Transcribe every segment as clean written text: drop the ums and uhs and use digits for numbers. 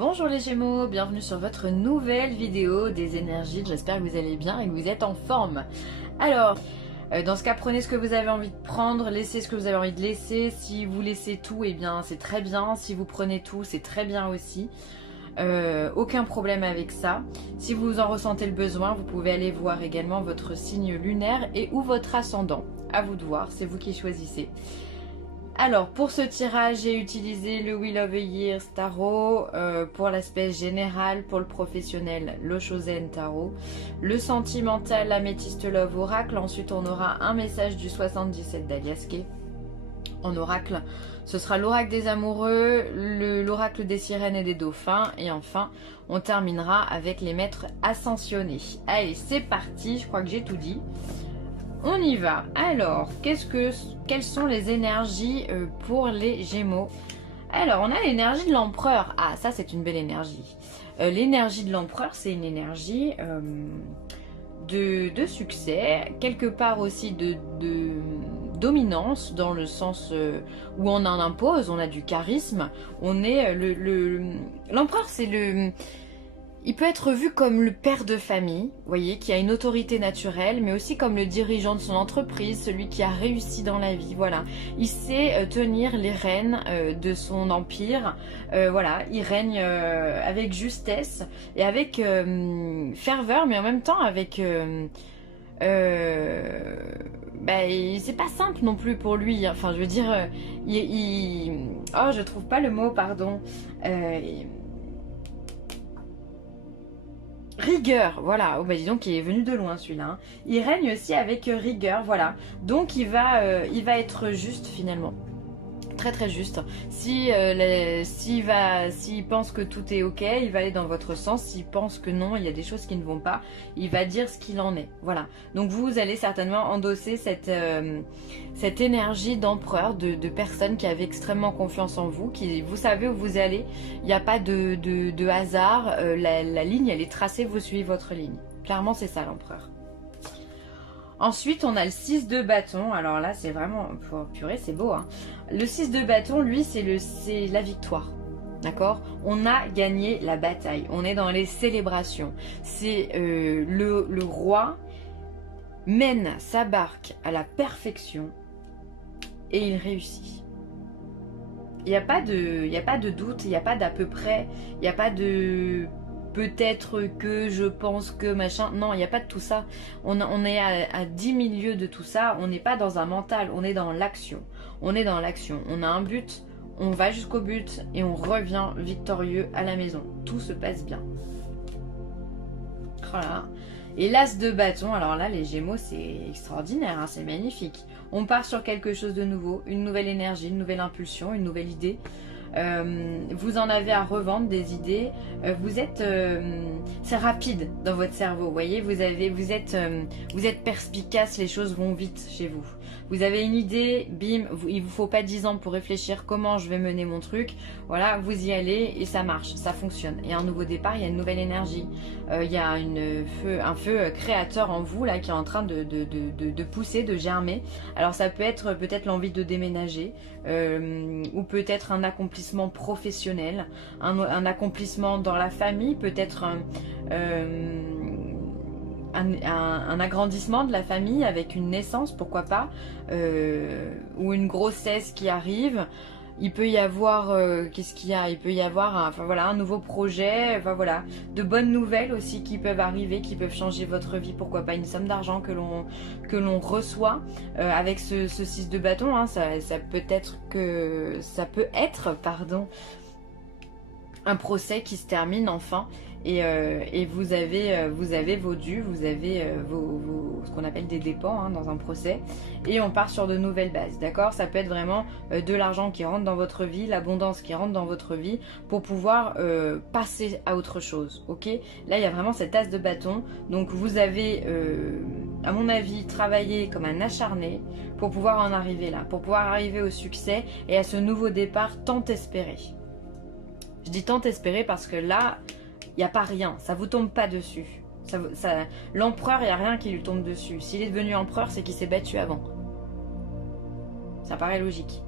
Bonjour les Gémeaux, bienvenue sur votre nouvelle vidéo des énergies. J'espère que vous allez bien et que vous êtes en forme. Alors, dans ce cas, prenez ce que vous avez envie de prendre, laissez ce que vous avez envie de laisser. Si vous laissez tout, eh bien c'est très bien. Si vous prenez tout, c'est très bien aussi. Aucun problème avec ça. Si vous en ressentez le besoin, vous pouvez aller voir également votre signe lunaire et ou votre ascendant. À vous de voir, c'est vous qui choisissez. Alors, pour ce tirage, j'ai utilisé le Wheel of the Years Tarot, pour l'aspect général, pour le professionnel, le Chosen Tarot, le sentimental, l'Améthyste Love Oracle. Ensuite, on aura un message du 77 d'Aliaské. En oracle, ce sera l'oracle des amoureux, l'oracle des sirènes et des dauphins. Et enfin, on terminera avec les maîtres ascensionnés. Allez, c'est parti, je crois que j'ai tout dit. On y va. Alors, quelles sont les énergies pour les Gémeaux? Alors, on a l'énergie de l'empereur. Ah, ça, c'est une belle énergie. L'énergie de l'empereur, c'est une énergie de succès, quelque part aussi de dominance, dans le sens où on en impose, on a du charisme. On est l'empereur, c'est le... Il peut être vu comme le père de famille, vous voyez, qui a une autorité naturelle, mais aussi comme le dirigeant de son entreprise, celui qui a réussi dans la vie, voilà. Il sait tenir les rênes de son empire, voilà, il règne avec justesse et avec ferveur, mais en même temps avec... c'est pas simple non plus pour lui, enfin je veux dire, oh, je trouve pas le mot, pardon. Rigueur, voilà. Oh, bah dis donc, il est venu de loin celui-là. Hein. Il règne aussi avec rigueur, voilà. Donc il va être juste finalement. Très très juste. S'il pense que tout est ok, il va aller dans votre sens. S'il pense que non, il y a des choses qui ne vont pas, il va dire ce qu'il en est. Voilà. Donc vous allez certainement endosser cette énergie d'empereur, de personne qui avait extrêmement confiance en vous, qui vous savez où vous allez. Il n'y a pas de hasard. La ligne, elle est tracée, vous suivez votre ligne. Clairement, c'est ça l'empereur. Ensuite, on a le 6 de bâton. Alors là, c'est vraiment... Purée, c'est beau. Hein. Le 6 de bâton, lui, c'est la victoire. D'accord? On a gagné la bataille. On est dans les célébrations. C'est le roi mène sa barque à la perfection et il réussit. Il n'y a pas de doute, il n'y a pas d'à peu près, il n'y a pas de... peut-être que je pense que machin, non, il n'y a pas de tout ça. On est à 10 000 lieues de tout ça. On n'est pas dans un mental, on est dans l'action. On est dans l'action, on a un but, on va jusqu'au but et on revient victorieux à la maison. Tout se passe bien. Voilà. Et l'as de bâton, alors là les Gémeaux c'est extraordinaire, hein, c'est magnifique. On part sur quelque chose de nouveau, une nouvelle énergie, une nouvelle impulsion, une nouvelle idée. Vous en avez à revendre des idées, c'est rapide dans votre cerveau, vous voyez, vous êtes perspicace, les choses vont vite chez vous. Vous avez une idée, bim, il vous faut pas 10 ans pour réfléchir comment je vais mener mon truc, voilà, vous y allez et ça marche, ça fonctionne. Il y a un nouveau départ, il y a une nouvelle énergie, il y a un feu créateur en vous là qui est en train de pousser, de germer. Alors ça peut être peut-être l'envie de déménager, ou peut-être un accomplissement professionnel, un accomplissement dans la famille, peut-être un agrandissement de la famille avec une naissance, pourquoi pas, ou une grossesse qui arrive. Il peut y avoir, qu'est-ce qu'il y a? Il peut y avoir enfin, voilà, un nouveau projet, enfin, voilà, de bonnes nouvelles aussi qui peuvent arriver, qui peuvent changer votre vie, pourquoi pas une somme d'argent que l'on reçoit avec ce 6 de bâton, hein, ça peut être, pardon, un procès qui se termine enfin. Et vous avez vos dus, vous avez ce qu'on appelle des dépens, hein, dans un procès, et on part sur de nouvelles bases, d'accord? Ça peut être vraiment de l'argent qui rentre dans votre vie, l'abondance qui rentre dans votre vie pour pouvoir passer à autre chose, ok? Là il y a vraiment cet as de bâton, donc vous avez à mon avis travaillé comme un acharné pour pouvoir en arriver là, pour pouvoir arriver au succès et à ce nouveau départ tant espéré. Je dis tant espéré parce que là il n'y a pas rien, ça vous tombe pas dessus. L'empereur, il n'y a rien qui lui tombe dessus. S'il est devenu empereur, c'est qu'il s'est battu avant. Ça paraît logique.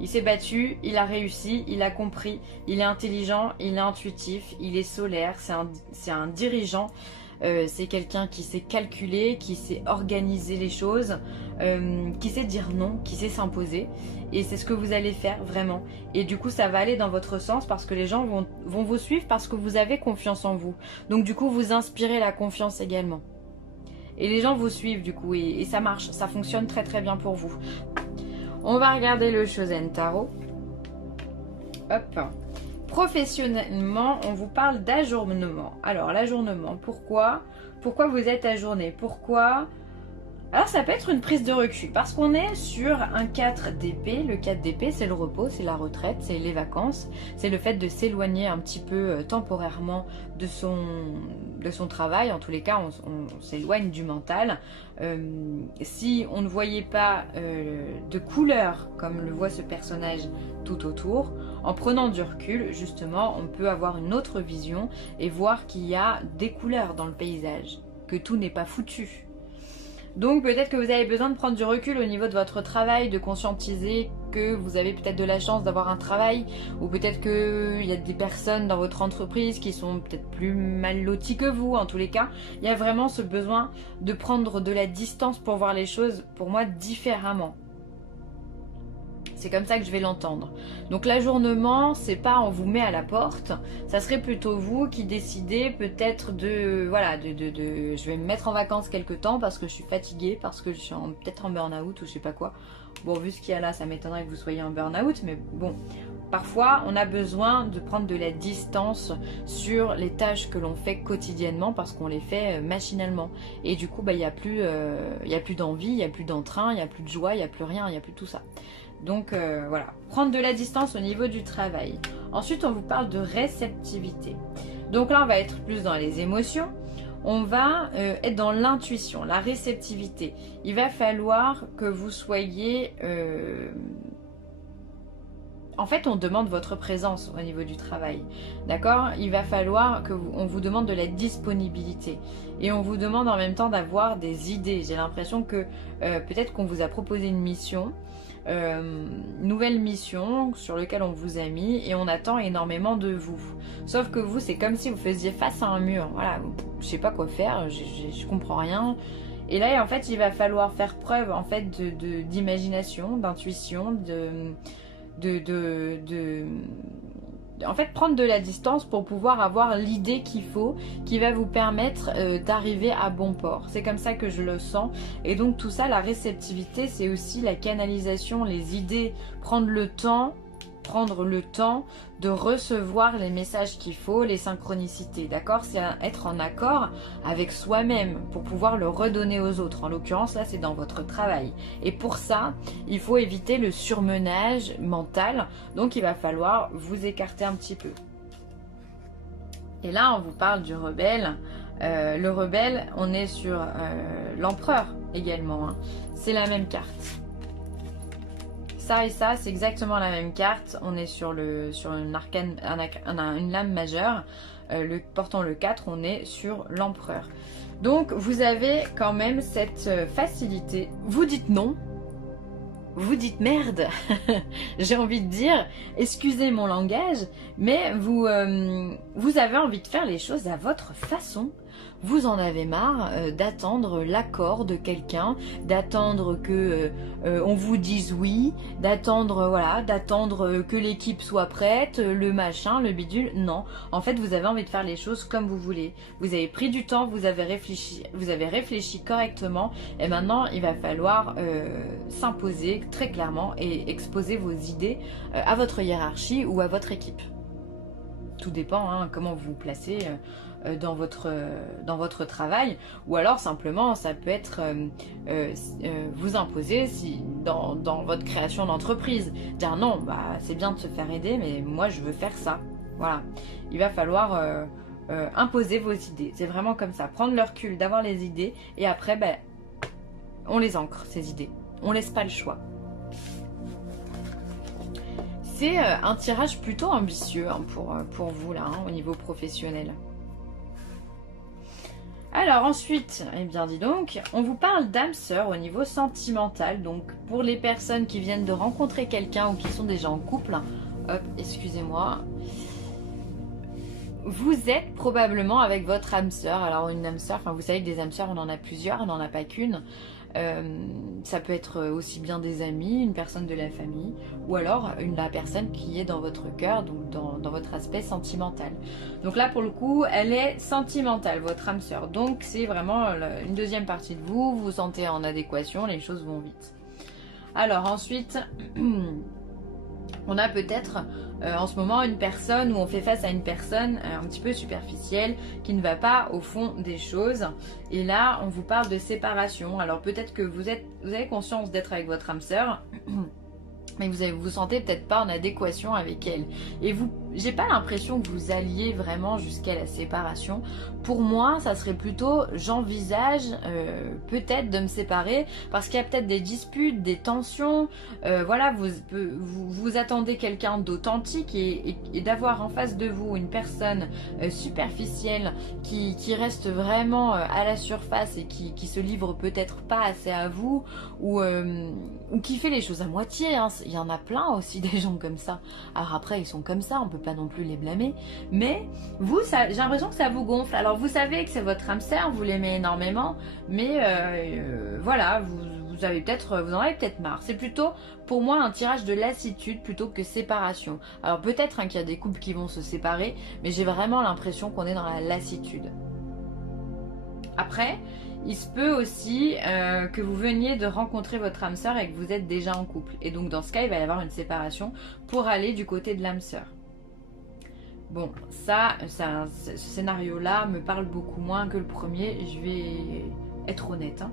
Il s'est battu, il a réussi, il a compris, il est intelligent, il est intuitif, il est solaire, c'est un dirigeant, c'est quelqu'un qui sait calculer, qui sait organiser les choses, qui sait dire non, qui sait s'imposer. Et c'est ce que vous allez faire vraiment. Et du coup, ça va aller dans votre sens parce que les gens vont vous suivre parce que vous avez confiance en vous. Donc du coup, vous inspirez la confiance également. Et les gens vous suivent du coup et ça marche, ça fonctionne très très bien pour vous. On va regarder le Shosen Tarot. Hop. Professionnellement, on vous parle d'ajournement. Alors l'ajournement, pourquoi vous êtes ajourné? Pourquoi? Alors ça peut être une prise de recul parce qu'on est sur un 4 d'épée. Le 4 d'épée, c'est le repos, c'est la retraite, c'est les vacances, c'est le fait de s'éloigner un petit peu temporairement de son travail. En tous les cas, on s'éloigne du mental. Si on ne voyait pas de couleur comme le voit ce personnage tout autour, en prenant du recul, justement, on peut avoir une autre vision et voir qu'il y a des couleurs dans le paysage, que tout n'est pas foutu. Donc peut-être que vous avez besoin de prendre du recul au niveau de votre travail, de conscientiser que vous avez peut-être de la chance d'avoir un travail, ou peut-être qu'il y a des personnes dans votre entreprise qui sont peut-être plus mal loties que vous. En tous les cas, il y a vraiment ce besoin de prendre de la distance pour voir les choses, pour moi, différemment. C'est comme ça que je vais l'entendre. Donc l'ajournement, c'est pas on vous met à la porte, ça serait plutôt vous qui décidez peut-être de, voilà, je vais me mettre en vacances quelque temps parce que je suis fatiguée, parce que je suis peut-être en burn-out ou je sais pas quoi. Bon, vu ce qu'il y a là, ça m'étonnerait que vous soyez en burn-out, mais bon, parfois on a besoin de prendre de la distance sur les tâches que l'on fait quotidiennement parce qu'on les fait machinalement. Et du coup, bah, il n'y a plus d'envie, il n'y a plus d'entrain, il n'y a plus de joie, il n'y a plus rien, il n'y a plus tout ça. Donc voilà, prendre de la distance au niveau du travail. Ensuite, on vous parle de réceptivité. Donc là, on va être plus dans les émotions. On va être dans l'intuition, la réceptivité. Il va falloir que vous soyez... En fait, on demande votre présence au niveau du travail, d'accord? Il va falloir qu'on vous demande de la disponibilité. Et on vous demande en même temps d'avoir des idées. J'ai l'impression que peut-être qu'on vous a proposé une mission, nouvelle mission sur laquelle on vous a mis et on attend énormément de vous. Sauf que vous, c'est comme si vous faisiez face à un mur. Voilà, je sais pas quoi faire, je comprends rien. Et là, en fait, il va falloir faire preuve en fait d'imagination, d'intuition, en fait prendre de la distance pour pouvoir avoir l'idée qu'il faut, qui va vous permettre d'arriver à bon port. C'est comme ça que je le sens. Et donc tout ça, la réceptivité, c'est aussi la canalisation, les idées, prendre le temps de recevoir les messages qu'il faut, les synchronicités, d'accord? C'est être en accord avec soi-même pour pouvoir le redonner aux autres. En l'occurrence, là, c'est dans votre travail. Et pour ça, il faut éviter le surmenage mental. Donc, il va falloir vous écarter un petit peu. Et là, on vous parle du rebelle. Le rebelle, on est sur l'empereur également, hein. C'est la même carte. Ça et ça, c'est exactement la même carte. On est sur une arcane, une lame majeure. Portant le 4, on est sur l'empereur. Donc, vous avez quand même cette facilité. Vous dites non. Vous dites merde. J'ai envie de dire, excusez mon langage, mais vous avez envie de faire les choses à votre façon. Vous en avez marre d'attendre l'accord de quelqu'un, d'attendre que on vous dise oui, d'attendre voilà, d'attendre que l'équipe soit prête, le machin, le bidule. Non, en fait, vous avez envie de faire les choses comme vous voulez. Vous avez pris du temps, vous avez réfléchi correctement, et maintenant il va falloir s'imposer très clairement et exposer vos idées à votre hiérarchie ou à votre équipe. Tout dépend hein, comment vous vous placez dans votre travail, ou alors simplement ça peut être vous imposer dans votre création d'entreprise, dire non, bah c'est bien de se faire aider mais moi je veux faire ça. Voilà, il va falloir imposer vos idées, c'est vraiment comme ça, prendre le recul, d'avoir les idées et après ben, on les ancre ces idées, on laisse pas le choix. C'est un tirage plutôt ambitieux hein, pour vous là, hein, au niveau professionnel. Alors ensuite, eh bien dis donc, on vous parle d'âme sœur au niveau sentimental. Donc pour les personnes qui viennent de rencontrer quelqu'un ou qui sont déjà en couple, hop, excusez-moi, vous êtes probablement avec votre âme sœur. Alors une âme sœur, enfin vous savez que des âmes sœurs, on en a plusieurs, on n'en a pas qu'une. Ça peut être aussi bien des amis, une personne de la famille, ou alors la personne qui est dans votre cœur, donc dans votre aspect sentimental. Donc là pour le coup, elle est sentimentale, votre âme sœur. Donc c'est vraiment une deuxième partie de vous, vous vous sentez en adéquation, les choses vont vite. Alors ensuite... On a peut-être en ce moment une personne où on fait face à une personne un petit peu superficielle qui ne va pas au fond des choses. Et là, on vous parle de séparation. Alors peut-être que vous avez conscience d'être avec votre âme sœur, mais vous vous sentez peut-être pas en adéquation avec elle. Et j'ai pas l'impression que vous alliez vraiment jusqu'à la séparation. Pour moi, ça serait plutôt, j'envisage peut-être de me séparer parce qu'il y a peut-être des disputes, des tensions. Voilà, vous attendez quelqu'un d'authentique et d'avoir en face de vous une personne superficielle qui reste vraiment à la surface et qui se livre peut-être pas assez à vous ou qui fait les choses à moitié. Hein. Il y en a plein aussi des gens comme ça. Alors après, ils sont comme ça, on peut pas non plus les blâmer. Mais vous, j'ai l'impression que ça vous gonfle. Alors vous savez que c'est votre âme sœur, vous l'aimez énormément, mais voilà, vous en avez peut-être marre. C'est plutôt pour moi un tirage de lassitude plutôt que séparation. Alors peut-être qu'il y a des couples qui vont se séparer, mais j'ai vraiment l'impression qu'on est dans la lassitude. Après, il se peut aussi que vous veniez de rencontrer votre âme sœur et que vous êtes déjà en couple. Et donc dans ce cas, il va y avoir une séparation pour aller du côté de l'âme sœur. Bon, ce scénario-là me parle beaucoup moins que le premier, je vais être honnête. Hein.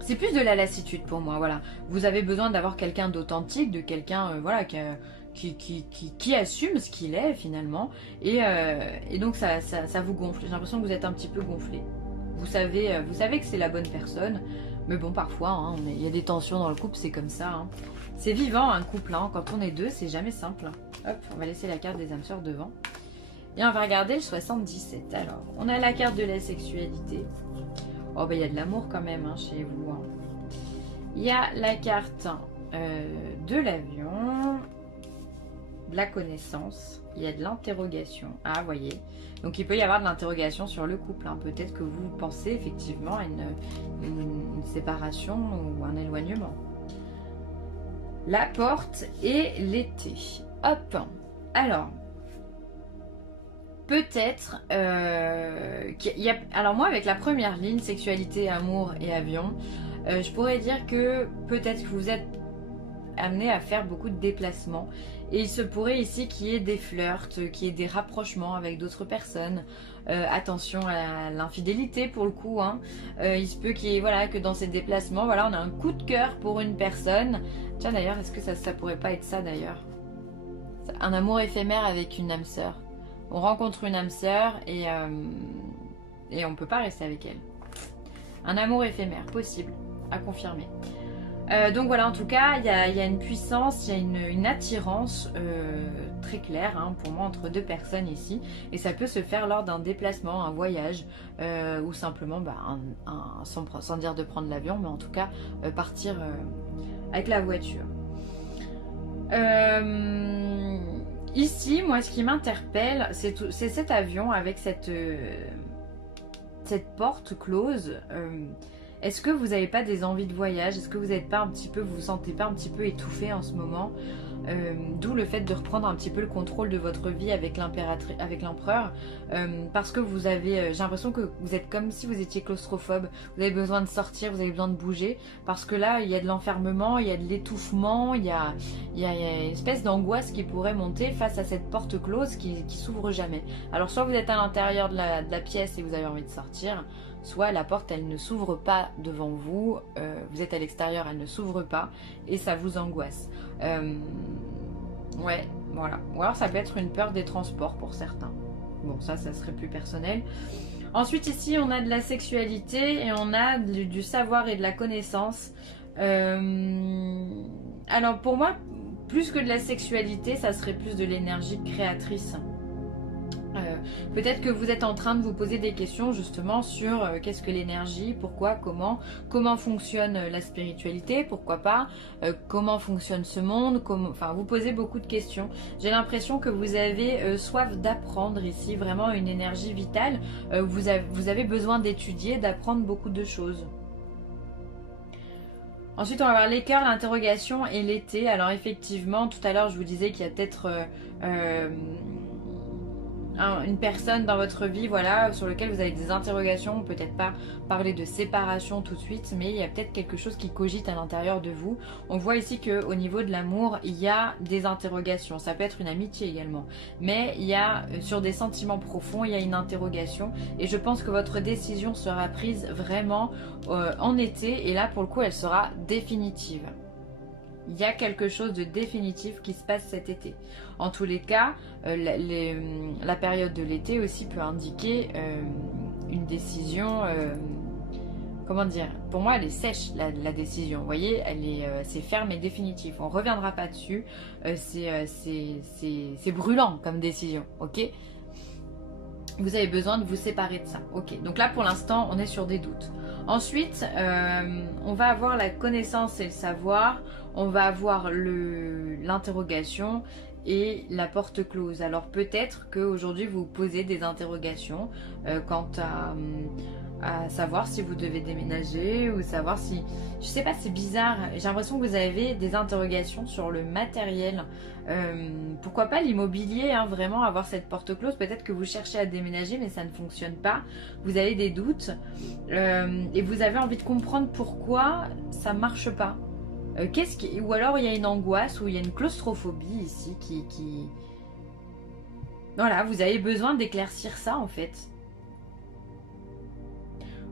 C'est plus de la lassitude pour moi, voilà. Vous avez besoin d'avoir quelqu'un d'authentique, de quelqu'un voilà, qui assume ce qu'il est finalement. Et donc ça vous gonfle. J'ai l'impression que vous êtes un petit peu gonflé. Vous savez que c'est la bonne personne. Mais bon, parfois, hein, il y a des tensions dans le couple, c'est comme ça. Hein. C'est vivant un couple, hein. Quand on est deux, c'est jamais simple. Hop, on va laisser la carte des âmes sœurs devant. Et on va regarder le 77. Alors, on a la carte de la sexualité. Oh, il y a de l'amour quand même hein, chez vous. Hein. Il y a la carte de l'avion, de la connaissance, il y a de l'interrogation. Ah, vous voyez. Donc, il peut y avoir de l'interrogation sur le couple. Hein. Peut-être que vous pensez effectivement à une séparation ou un éloignement. La porte et l'été. Hop. Alors, peut-être alors moi avec la première ligne, sexualité, amour et avion, je pourrais dire que peut-être que vous êtes amené à faire beaucoup de déplacements. Et il se pourrait ici qu'il y ait des flirts, qu'il y ait des rapprochements avec d'autres personnes. Attention à l'infidélité pour le coup. Hein. Il se peut qu'il y ait, voilà, que dans ces déplacements, voilà, on a un coup de cœur pour une personne. Tiens d'ailleurs, est-ce que ça pourrait pas être ça d'ailleurs? Un amour éphémère avec une âme sœur. On rencontre une âme sœur et on ne peut pas rester avec elle. Un amour éphémère, possible, à confirmer. Donc voilà, en tout cas, il y a une puissance, il y a une attirance très claire hein, pour moi entre deux personnes ici. Et ça peut se faire lors d'un déplacement, un voyage, ou simplement, sans dire de prendre l'avion, mais en tout cas, partir avec la voiture. Ici, moi, ce qui m'interpelle, c'est cet avion avec cette porte close. Est-ce que vous n'avez pas des envies de voyage? Est-ce que vous n'êtes pas un petit peu, vous sentez pas un petit peu étouffé en ce moment? D'où le fait de reprendre un petit peu le contrôle de votre vie avec l'empereur, parce que vous avez, j'ai l'impression que vous êtes comme si vous étiez claustrophobe. Vous avez besoin de sortir, vous avez besoin de bouger, parce que là il y a de l'enfermement, il y a de l'étouffement, il y a une espèce d'angoisse qui pourrait monter face à cette porte close qui s'ouvre jamais. Alors soit vous êtes à l'intérieur de la pièce et vous avez envie de sortir, soit la porte elle ne s'ouvre pas devant vous, vous êtes à l'extérieur, elle ne s'ouvre pas et ça vous angoisse. Ouais, voilà. Ou alors ça peut être une peur des transports pour certains. Bon, ça serait plus personnel. Ensuite ici on a de la sexualité et on a du savoir et de la connaissance. Alors pour moi, plus que de la sexualité, ça serait plus de l'énergie créatrice. Peut-être que vous êtes en train de vous poser des questions justement sur qu'est-ce que l'énergie, pourquoi, comment fonctionne la spiritualité, pourquoi pas, comment fonctionne ce monde, enfin vous posez beaucoup de questions. J'ai l'impression que vous avez soif d'apprendre ici, vraiment une énergie vitale. Vous avez besoin d'étudier, d'apprendre beaucoup de choses. Ensuite, on va voir les cœurs, l'interrogation et l'été. Alors effectivement, tout à l'heure, je vous disais qu'il y a peut-être une personne dans votre vie, voilà, sur lequel vous avez des interrogations, peut-être pas parler de séparation tout de suite, mais il y a peut-être quelque chose qui cogite à l'intérieur de vous. On voit ici qu'au niveau de l'amour, il y a des interrogations, ça peut être une amitié également, mais il y a, sur des sentiments profonds, il y a une interrogation, et je pense que votre décision sera prise vraiment en été, et là pour le coup elle sera définitive. Il y a quelque chose de définitif qui se passe cet été. En tous les cas, la période de l'été aussi peut indiquer une décision, comment dire, pour moi elle est sèche la décision, vous voyez, c'est ferme et définitif, on ne reviendra pas dessus, c'est brûlant comme décision, ok? Vous avez besoin de vous séparer de ça, ok? Donc là pour l'instant on est sur des doutes. Ensuite, on va avoir la connaissance et le savoir, on va avoir l'interrogation et la porte close. Alors peut-être qu'aujourd'hui vous vous posez des interrogations quant à savoir si vous devez déménager ou savoir si... Je sais pas, c'est bizarre, j'ai l'impression que vous avez des interrogations sur le matériel. Pourquoi pas l'immobilier, hein, vraiment avoir cette porte close. Peut-être que vous cherchez à déménager mais ça ne fonctionne pas. Vous avez des doutes et vous avez envie de comprendre pourquoi ça ne marche pas. Ou alors il y a une angoisse ou il y a une claustrophobie ici qui... Voilà, vous avez besoin d'éclaircir ça en fait.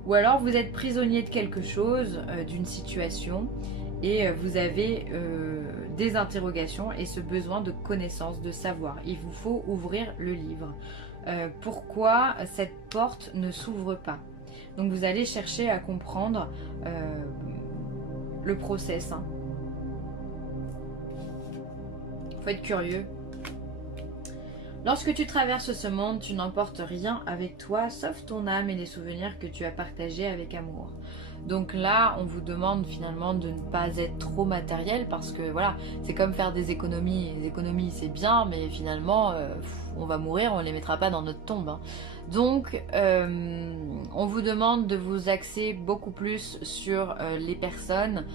Ou alors vous êtes prisonnier de quelque chose, d'une situation, et vous avez des interrogations et ce besoin de connaissance, de savoir. Il vous faut ouvrir le livre. Pourquoi cette porte ne s'ouvre pas? Donc vous allez chercher à comprendre le process. Hein. Faut être curieux. Lorsque tu traverses ce monde, tu n'emportes rien avec toi, sauf ton âme et les souvenirs que tu as partagés avec amour. Donc là, on vous demande finalement de ne pas être trop matériel parce que voilà, c'est comme faire des économies. Les économies, c'est bien, mais finalement, on va mourir, on ne les mettra pas dans notre tombe. Hein. Donc, on vous demande de vous axer beaucoup plus sur les personnes,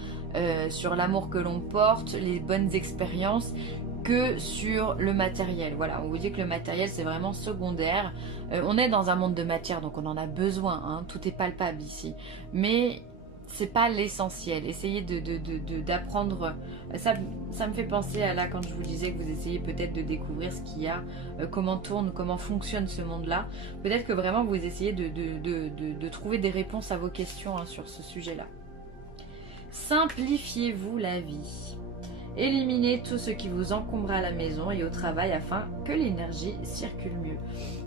sur l'amour que l'on porte, les bonnes expériences, que sur le matériel. Voilà, on vous dit que le matériel c'est vraiment secondaire. On est dans un monde de matière donc on en a besoin, hein, tout est palpable ici. Mais c'est pas l'essentiel. Essayez d'apprendre. Ça me fait penser à là quand je vous disais que vous essayez peut-être de découvrir ce qu'il y a, comment tourne, comment fonctionne ce monde-là. Peut-être que vraiment vous essayez de trouver des réponses à vos questions hein, sur ce sujet-là. Simplifiez-vous la vie. Éliminez tout ce qui vous encombre à la maison et au travail afin que l'énergie circule mieux.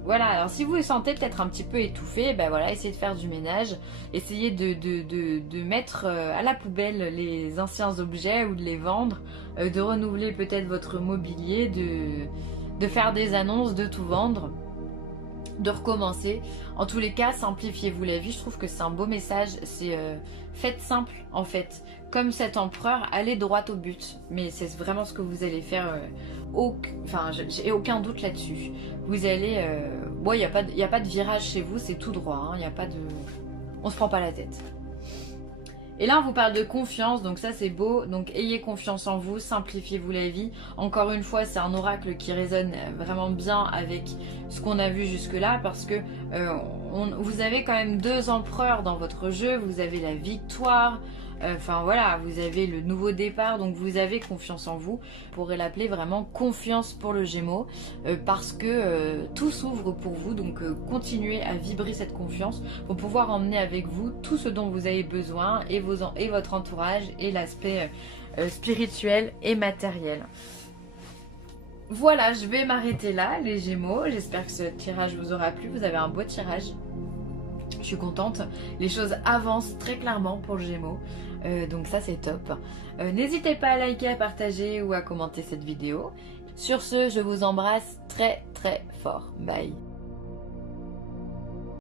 Voilà, alors si vous vous sentez peut-être un petit peu étouffé, ben voilà, essayez de faire du ménage, essayez de mettre à la poubelle les anciens objets ou de les vendre, de renouveler peut-être votre mobilier, de faire des annonces, de tout vendre, de recommencer. En tous les cas, simplifiez-vous la vie. Je trouve que c'est un beau message. C'est faites simple en fait. Comme cet empereur, allez droit au but. Mais c'est vraiment ce que vous allez faire. Enfin, j'ai aucun doute là-dessus. Vous allez... bon, il n'y a pas de virage chez vous, c'est tout droit. Hein, y a pas de... On se prend pas la tête. Et là, on vous parle de confiance, donc ça c'est beau. Donc ayez confiance en vous, simplifiez-vous la vie. Encore une fois, c'est un oracle qui résonne vraiment bien avec ce qu'on a vu jusque-là parce que vous avez quand même 2 empereurs dans votre jeu. Vous avez la victoire. Enfin voilà, vous avez le nouveau départ, donc vous avez confiance en vous. On pourrait l'appeler vraiment confiance pour le Gémeaux, parce que tout s'ouvre pour vous, donc continuez à vibrer cette confiance pour pouvoir emmener avec vous tout ce dont vous avez besoin et votre entourage et l'aspect spirituel et matériel. Voilà, je vais m'arrêter là les Gémeaux, j'espère que ce tirage vous aura plu, vous avez un beau tirage. Je suis contente, les choses avancent très clairement pour le Gémeaux, donc ça c'est top. N'hésitez pas à liker, à partager ou à commenter cette vidéo. Sur ce, je vous embrasse très très fort. Bye.